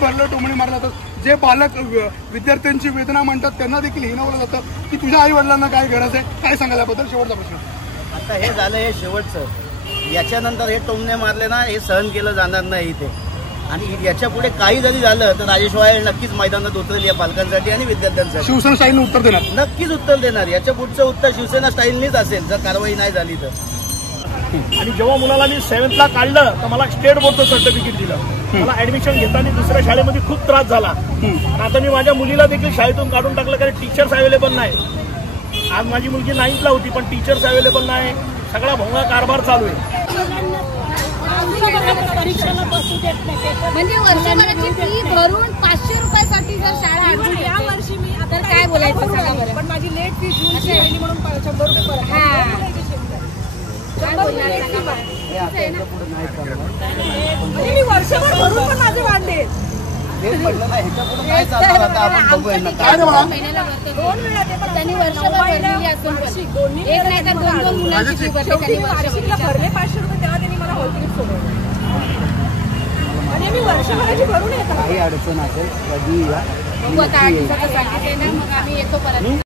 नाही भरलं, टोमणी मारलं जातं. जे पालक विद्यार्थ्यांची वेदना म्हणतात त्यांना देखील हिणवलं जातं की तुझ्या आई वडिलांना काय गरज आहे, काय सांगायला याबद्दल शेवटचा प्रश्न. आता हे झालं हे शेवटचं, याच्यानंतर हे टोमणे मारले ना हे सहन केलं जाणार नाही इथे. आणि याच्या पुढे काही जरी झालं तर राजेश वायर नक्कीच मैदानात उतरेल या पालकांसाठी आणि विद्यार्थ्यांसाठी. शिवसेना स्टाईलने उत्तर देणार, नक्कीच उत्तर देणार. याच्या पुढचं उत्तर शिवसेना स्टाईलनीच असेल जर कारवाई नाही झाली तर. आणि जेव्हा मुलाला मी 7th ला काढलं तर मला स्टेट बोर्डचं सर्टिफिकेट दिलं. मला ऍडमिशन घेताना दुसऱ्या शाळेमध्ये खूप त्रास झाला. आता मी माझ्या मुलीला देखील शाळेतून काढून टाकलं कारण टीचर्स अवेलेबल नाही. आज माझी मुलगी 9th ला होती पण टीचर्स अवेलेबल नाही. सगळा भोंगा कारभार चालू आहे. म्हणजे वर्षभराची फी भरून 500 रुपयासाठी जर शाळा अडवली या वर्षी मी आता काय बोलायचं सांगा बरं. पण माझी लेट फी जूनची राहिली म्हणून 100 रुपये परत. मी वर्षभर भरून पण माझे वाढले. तेच म्हटलं ना ह्याच्यापुढे काय चालणार आता आपण बघूया ना. दोन वेळा ते पण त्यांनी वर्षभर भरलेली असून एक नाही तर 2 मुलांची फी भरली त्यांनी वार्षिकला भरले 500 रुपये तेव्हा त्यांनी मला हॉल तिकीट सोडवलं. आणि मी वर्षभराची भरून येतात. काही अडचण असेल कधी या. बघू आता 8 दिवसाचं सांगितलं ना मग आम्ही येतो परत.